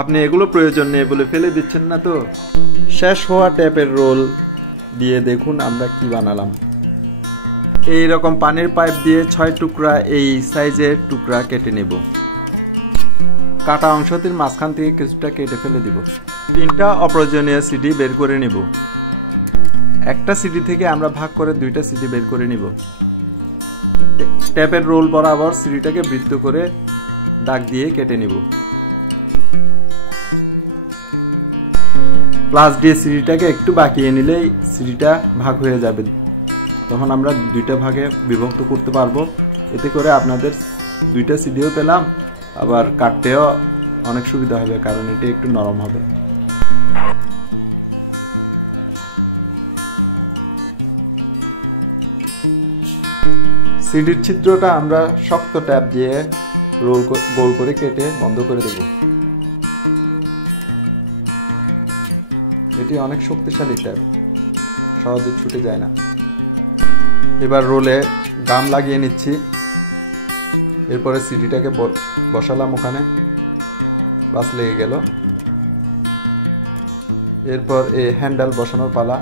আপনি এগুলো প্রয়োজন নেই বলে ফেলে দিচ্ছেন না তো? শেষ হওয়া ট্যাপের রোল দিয়ে দেখুন আমরা কি বানালাম। এই রকম পানির পাইপ দিয়ে 6 টুকরা এই সাইজের টুকরা কেটে নেব। কাটা অংশটির মাঝখান থেকে কিছুটা কেটে ফেলে দিব। 3টা অপ্রয়োজনীয় সিডি বের করে নেব। একটা সিডি থেকে আমরা ভাগ করে 2টা সিডি বের করে নিব। ট্যাপের রোল বরাবর সিডিটাকে বৃত্ত করে দাগ দিয়ে কেটে নিব। প্লাস দিয়ে সিডিটাকে একটু বাঁকিয়ে নিলেই সিডিটা ভাগ হয়ে যাবে। তখন আমরা 2টা ভাগে বিভক্ত করতে পারবো। এতে করে আপনাদের 2টা সিডিও পেলাম, আবার কাটতেও অনেক সুবিধা হবে, কারণ এটা একটু নরম হবে। সিডির ছিদ্রটা আমরা শক্ত ট্যাপ দিয়ে গোল করে কেটে বন্ধ করে দেব। এটি অনেক শক্তিশালী ট্যাপ, সহজে ছুটে যায় না। এবার রোলে গাম লাগিয়ে নিচ্ছি। এরপরে সিডিটাকে বসালাম ওখানে, বাস লেগে গেল। এরপর এই হ্যান্ডেল বসানোর পালা।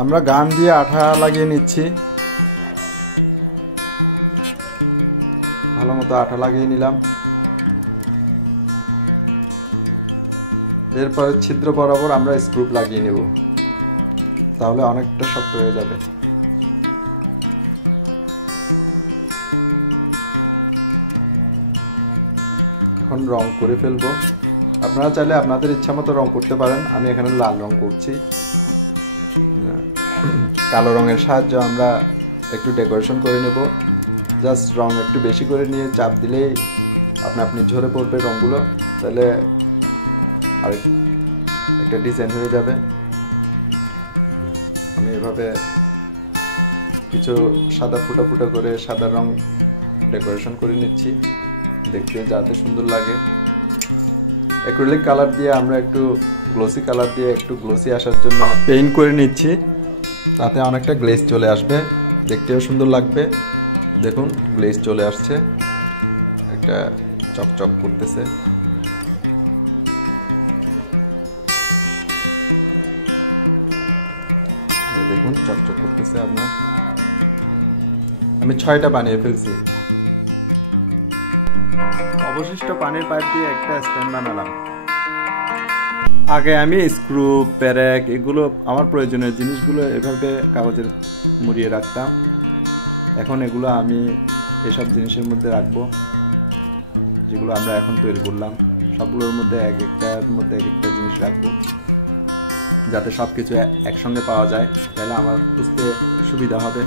আমরা গাম দিয়ে আঠা লাগিয়ে নিচ্ছি। ভালো মতো আঠা লাগিয়ে নিলাম। এরপর ছিদ্র বরাবর আমরা স্ক্রু লাগিয়ে নেব, তাহলে অনেকটা শক্ত হয়ে যাবে। এখন রং করে ফেলবো। আপনারা চাইলে আপনাদের ইচ্ছা মতো রং করতে পারেন। আমি এখানে লাল রং করছি। কালো রঙের সাহায্যে আমরা একটু ডেকোরেশন করে নেব। জাস্ট রং একটু বেশি করে নিয়ে চাপ দিলেই আপনি ঝরে পড়বে রঙগুলো, তাহলে আর একটা ডিজাইন হয়ে যাবে। আমি এভাবে কিছু সাদা ফুটা ফুটা করে সাদা রং ডেকোরেশন করে নিচ্ছি, দেখতে যাতে সুন্দর লাগে। অ্যাক্রিলিক কালার দিয়ে আমরা একটু গ্লোসি কালার দিয়ে একটু গ্লোসি আসার জন্য পেইন্ট করে নিচ্ছি, তাতে অনেকটা গ্লেজ চলে আসবে, দেখতেও সুন্দর লাগবে। দেখুন গ্লেজ চলে আসছে, একটা চকচক করতেছে। দেখুন চকচক করতেছে আপনার। আমি 6টা বানিয়ে ফেলছি। অবশিষ্ট পানির পাইপ দিয়ে একটা স্ট্যান্ড বানালাম। আগে আমি স্ক্রু, প্যারেক এগুলো আমার প্রয়োজনীয় জিনিসগুলো এভাবে কাগজের মুড়িয়ে রাখতাম। এখন এগুলো আমি এসব জিনিসের মধ্যে রাখবো, যেগুলো আমরা এখন তৈরি করলাম। সবগুলোর মধ্যে এক একটা জিনিস রাখবো, যাতে সব কিছু একসঙ্গে পাওয়া যায়। তাহলে আমার খুঁজতে সুবিধা হবে,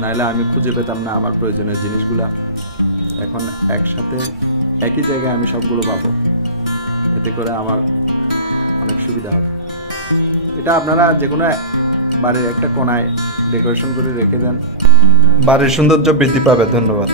নাহলে আমি খুঁজে পেতাম না আমার প্রয়োজনীয় জিনিসগুলা। এখন একসাথে একই জায়গায় আমি সবগুলো পাবো, এতে করে আমার অনেক সুবিধা হবে। এটা আপনারা যে কোনো বাড়ির একটা কোণায় ডেকোরেশন করে রেখে দেন, বাড়ির সৌন্দর্য বৃদ্ধি পাবে। ধন্যবাদ।